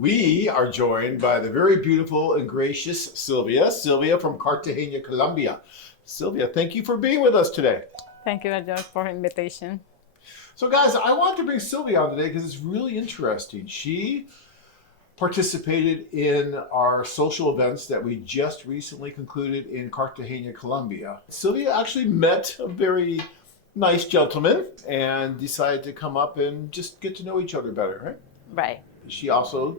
We are joined by the very beautiful and gracious Sylvia. Sylvia from Cartagena, Colombia. Sylvia, thank you for being with us today. Thank you, George, for the invitation. So guys, I wanted to bring Sylvia on today because it's really interesting. She participated in our social events that we just recently concluded in Cartagena, Colombia. Sylvia actually met a very nice gentleman and decided to come up and just get to know each other better, right? Right. She also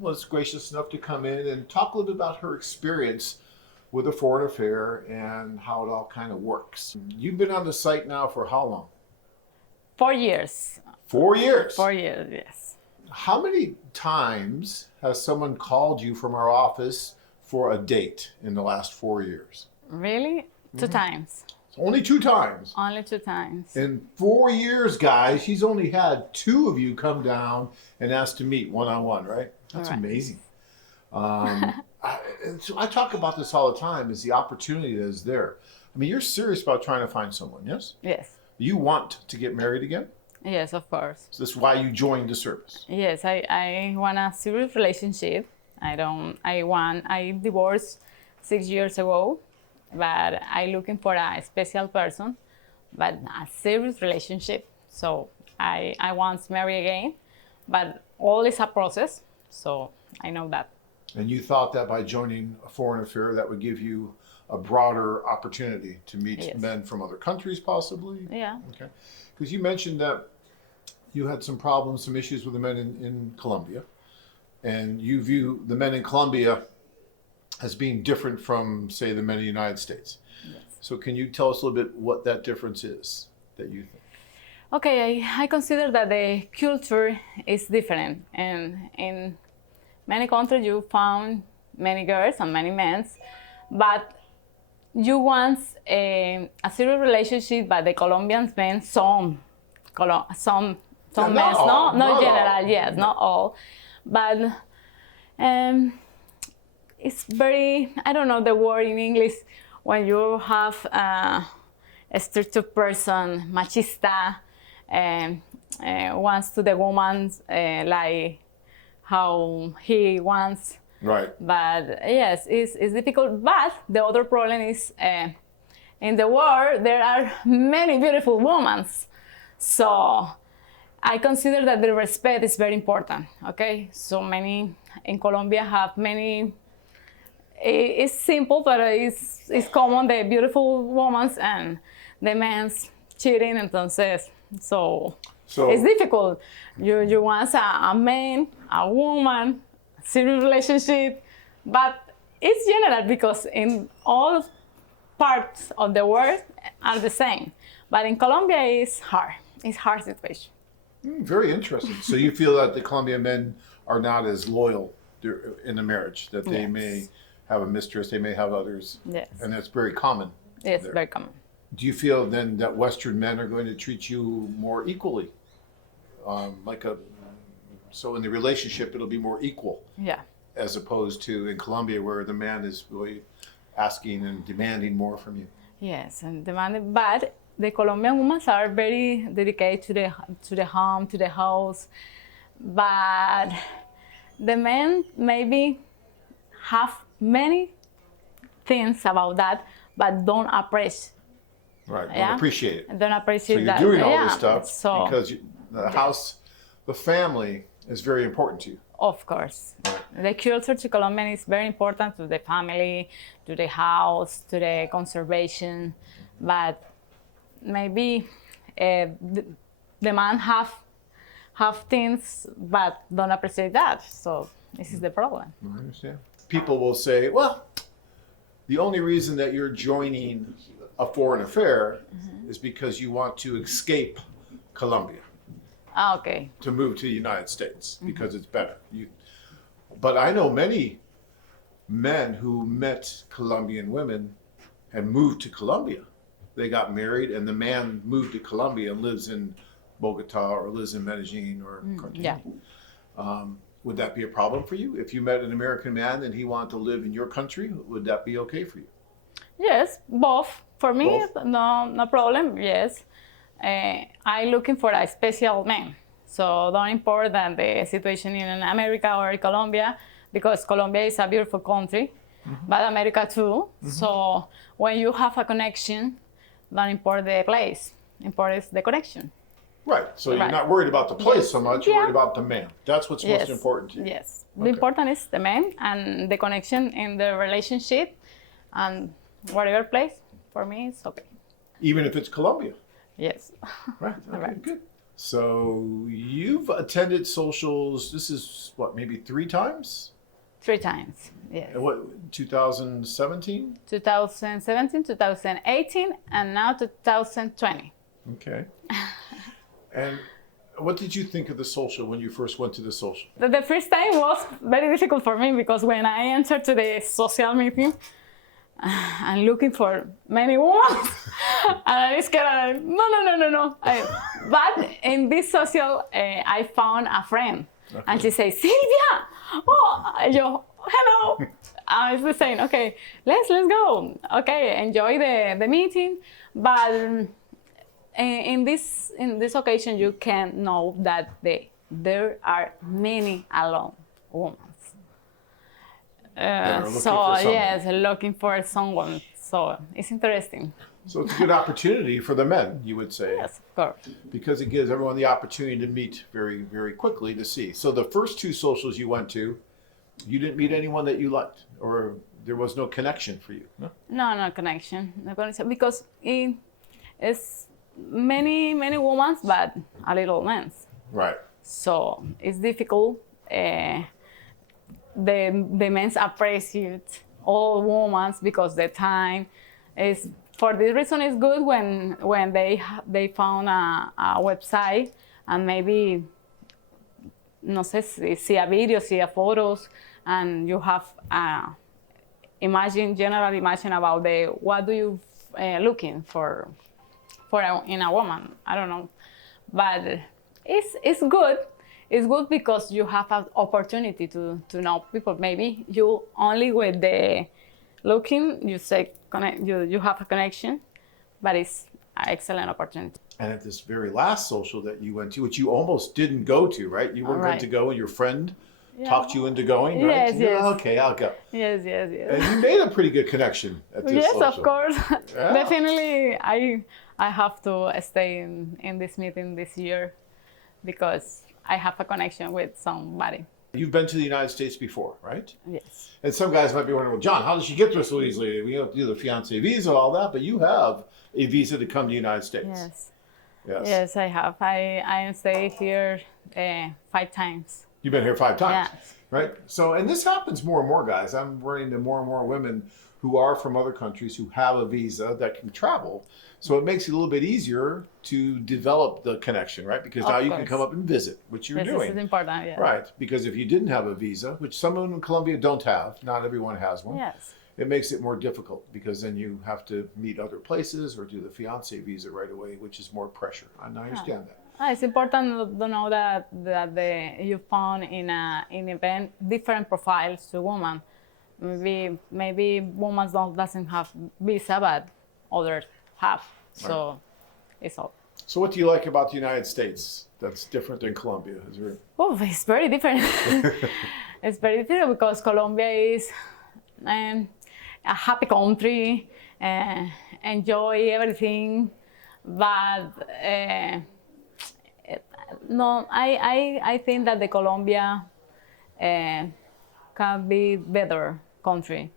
was gracious enough to come in and talk a little bit about her experience with a foreign affair and how it all kind of works. You've been on the site now for how long? 4 years. 4 years? 4 years, yes. How many times has someone called you from our office for a date in the last 4 years? Really? 2 times. Only 2 times. Only 2 times. In 4 years, guys, she's only had 2 of you come down and ask to meet one-on-one, right? That's Right. amazing. I talk about this all the time, is the opportunity that is there. I mean, you're serious about trying to find someone, yes? Yes. You want to get married again? Yes, of course. So that's why you joined the service. Yes, I want a serious relationship. I divorced 6 years ago, but I looking for a special person, but a serious relationship. So I want to marry again, but all is a process. So I know that. And you thought that by joining a foreign affair, that would give you a broader opportunity to meet Yes. men from other countries, possibly? Yeah. Okay. Because you mentioned that you had some problems, some issues with the men in Colombia, and you view the men in Colombia as being different from, say, the men in the United States. Yes. So can you tell us a little bit what that difference is that you think? Okay, I consider that the culture is different, and in many countries you found many girls and many men, but you want a serious relationship. But the Colombians men, some Yeah, men, not all, not not general, all. yes, not all, but it's very, I don't know the word in English, when you have a structured person, machista, wants to the woman like how he wants. Right. But yes, it's difficult. But the other problem is in the world there are many beautiful women. So I consider that the respect is very important. Okay, so many in Colombia have many. It's simple, but it's common, the beautiful women and the men's cheating. Entonces, so it's difficult. You want a man, a woman, serious relationship, but it's general because in all parts of the world are the same. But in Colombia, it's hard. It's hard situation. Very interesting. So you feel that the Colombian men are not as loyal in a marriage, that they Yes. may have a mistress, they may have others. Yes. And that's very common. It's there. very common. Do you feel then that Western men are going to treat you more equally? So in the relationship, it'll be more equal, Yeah. as opposed to in Colombia where the man is really asking and demanding more from you. Yes, and demanding. But the Colombian women are very dedicated to the home, to the house. But the men maybe have many things about that, but don't appreciate. Right. Don't Yeah. appreciate it. Don't So appreciate you're that. doing all Yeah, this stuff so, because the house, the family is very important to you. of course, the culture to Colombian is very important to the family, to the house, to the conservation. But maybe the man have things, but don't appreciate that. So this is the problem. I understand. People will say, well, the only reason that you're joining a foreign affair is because you want to escape Colombia, Okay. to move to the United States because it's better. But I know many men who met Colombian women and moved to Colombia. They got married and the man moved to Colombia and lives in Bogota or lives in Medellin or Cartagena. Yeah. Would that be a problem for you? If you met an American man and he wanted to live in your country, would that be okay for you? Yes, both. For me, Both? no problem. Yes, I looking for a special man. So don't import that the situation in America or Colombia, because Colombia is a beautiful country, but America too. So when you have a connection, don't import the place, import the connection. Right. So you're Right. not worried about the place so much, you're Yeah. worried about the man. That's what's most important to you. Yes. Okay. The important is the man and the connection in the relationship, and whatever place, for me, it's okay. Even if it's Colombia. Yes. Right. Okay, Right. good. So you've attended socials, this is what, maybe 3 times? 3 times. Yes. And what, 2017? 2017, 2018, and now 2020. Okay. And what did you think of the social when you first went to the social? The first time was very difficult for me, because when I entered to the social meeting, I'm looking for many women, and I was kind of no. But in this social, I found a friend, and she says, Silvia, yo, hello. I was saying, okay, let's go. Okay, enjoy the meeting, but in this occasion, you can know that there are many alone women. looking So for someone. yes, looking for someone. So it's interesting. So it's a good opportunity for the men, you would say. Yes, of course. Because it gives everyone the opportunity to meet very, very quickly to see. So the first 2 socials you went to, you didn't meet anyone that you liked, or there was no connection for you, no? No connection. No connection, because it's many women, but a little men. Right. So it's difficult. The men appreciate all women, because the time is, for this reason, it's good when they found a website, and maybe no sé, see a video, see a photos, and you have general imagine about what do you looking for in a woman. I don't know, but it's good. It's good because you have an opportunity to know people. Maybe you only with the looking, you say you have a connection, but it's an excellent opportunity. And at this very last social that you went to, which you almost didn't go to, right? You weren't going Right. to go, and your friend Yeah. talked you into going, right? Yes, And you're, yes. okay, I'll go. Yes. And you made a pretty good connection at this Yes, social. of course. Yeah. Definitely, I have to stay in this meeting this year, because I have a connection with somebody. You've been to the United States before, right? Yes. And some guys might be wondering, well, John, how did she get there so easily? We have to do the fiancé visa, all that, but you have a visa to come to the United States. Yes. Yes. Yes, I have. I stayed here 5 times. You've been here 5 times, Yes. right? So, and this happens more and more, guys. I'm running into more and more women who are from other countries who have a visa that can travel. So it makes it a little bit easier to develop the connection, right? Because now Of you can course. come up and visit, which you're Yes, doing. this is important. Yes. Right, because if you didn't have a visa, which some in Colombia don't have, not everyone has one, Yes. it makes it more difficult, because then you have to meet other places or do the fiancé visa right away, which is more pressure. And I understand that. It's important to know that you found in an event different profiles to women. Maybe women doesn't have visa, but others have. So it's all. So what do you like about the United States that's different than Colombia? Is there... Oh, it's very different. It's very different because Colombia is a happy country, enjoy everything, but no, I think that the Colombia can be better country,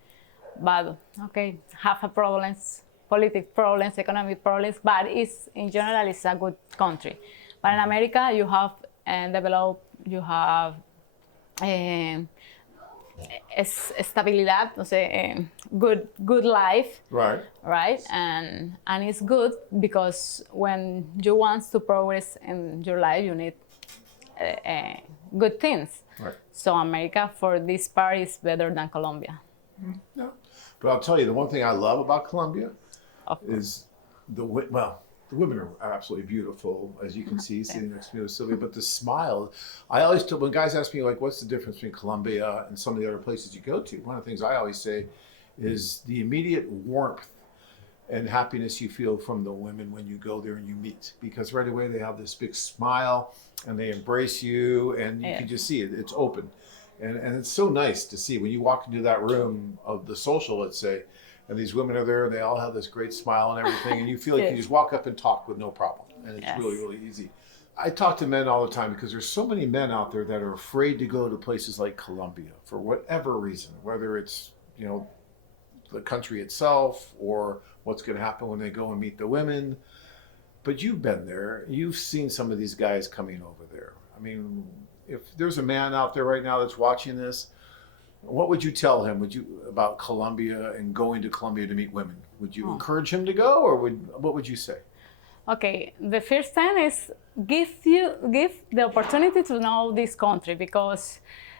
but okay, have a problems, political problems, economic problems, but it's in general it's a good country. But in America, you have developed, you have estabilidad, no sé, good life, right? And it's good because when you want to progress in your life, you need good things. Right. So America for this part is better than Colombia. No. But I'll tell you, the one thing I love about Colombia Of course. is the women are absolutely beautiful, as you can see, sitting next to me with Sylvia. But the smile, I always tell, when guys ask me, like, what's the difference between Colombia and some of the other places you go to? One of the things I always say is the immediate warmth and happiness you feel from the women when you go there and you meet, because right away they have this big smile and they embrace you, and you can just see it. It's open. And it's so nice to see when you walk into that room of the social, let's say, and these women are there and they all have this great smile and everything, and you feel like you just walk up and talk with no problem. And it's really, really easy. I talk to men all the time because there's so many men out there that are afraid to go to places like Colombia for whatever reason, whether it's, you know, the country itself or what's going to happen when they go and meet the women. But you've been there. You've seen some of these guys coming over there. I mean, if there's a man out there right now that's watching this, what would you tell him? About Colombia and going to Colombia to meet women? Would you encourage him to go, or what would you say? Okay, the first thing is give the opportunity to know this country, because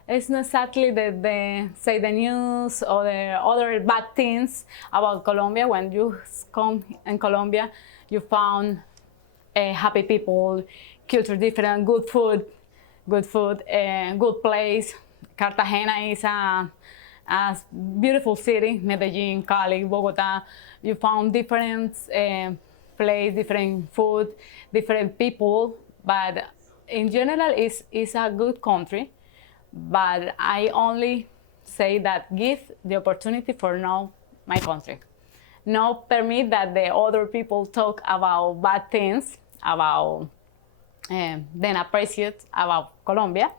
it's not exactly the news or the other bad things about Colombia. When you come in Colombia, you found happy people, culture different, good food, good place. Cartagena is a beautiful city. Medellin, Cali, Bogota. You found different place, different food, different people. But in general, it's a good country. But I only say that give the opportunity for know my country. Not permit that the other people talk about bad things, about then appreciate about Colombia,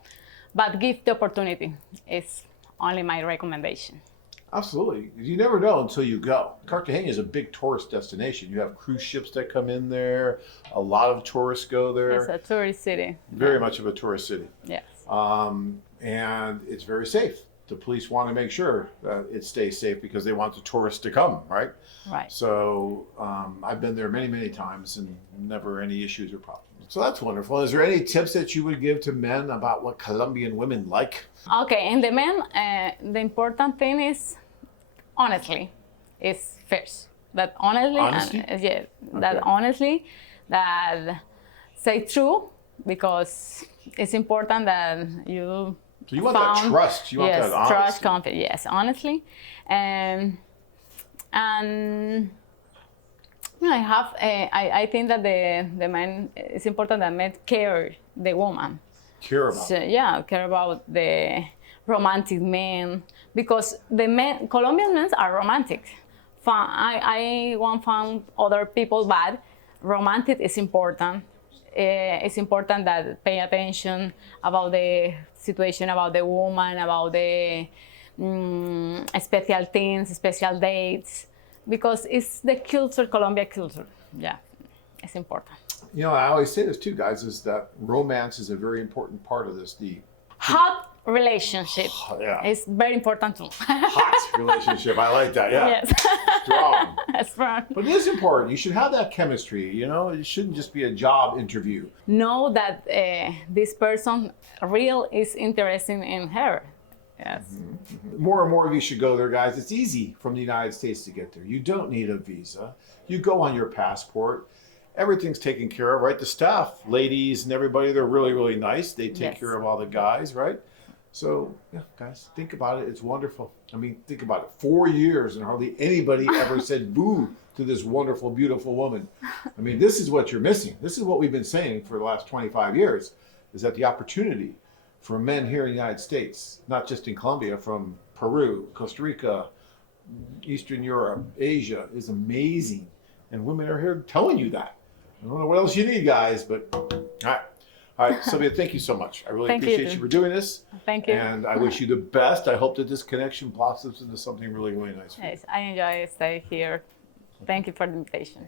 but give the opportunity. It's only my recommendation. Absolutely. You never know until you go. Cartagena is a big tourist destination. You have cruise ships that come in there. A lot of tourists go there. It's a tourist city. Very much of a tourist city. Yes. And it's very safe. The police want to make sure that it stays safe because they want the tourists to come, right? Right. So I've been there many, many times and never any issues or problems. So that's wonderful. Is there any tips that you would give to men about what Colombian women like? Okay, and the men, the important thing is honestly, is first. That honestly, that say true, because it's important that you. So you want that trust. You want that honesty. Trust, confidence. Yes, honestly, and you know, I think that the man, it's important that men care the woman. Care about. So, yeah, care about the romantic men, because the men, Colombian men are romantic. I won't find other people bad. Romantic is important. It's important that pay attention about the situation, about the woman, about the special things, special dates, because it's the culture, Colombia culture. Yeah, it's important. You know, I always say this too, guys, is that romance is a very important part of this. The hot relationship is very important too. Hot relationship, I like that. Yeah. Yes. Strong. Strong. But it is important. You should have that chemistry. You know, it shouldn't just be a job interview. Know that this person real is interested in her. Yes. Mm-hmm. More and more of you should go there, guys. It's easy from the United States to get there. You don't need a visa. You go on your passport. Everything's taken care of, right? The staff, ladies and everybody, they're really, really nice. They take care of all the guys, right? So, yeah, guys, think about it. It's wonderful. I mean, think about it. 4 years and hardly anybody ever said boo to this wonderful, beautiful woman. I mean, this is what you're missing. This is what we've been saying for the last 25 years, is that the opportunity for men here in the United States, not just in Colombia, from Peru, Costa Rica, Eastern Europe, Asia, is amazing. And women are here telling you that. I don't know what else you need, guys, but all right, Sylvia, thank you so much. I really appreciate you for doing this. Thank you. And I wish you the best. I hope that this connection blossoms into something really, really nice for you. Yes, I enjoy staying here. Thank you for the invitation.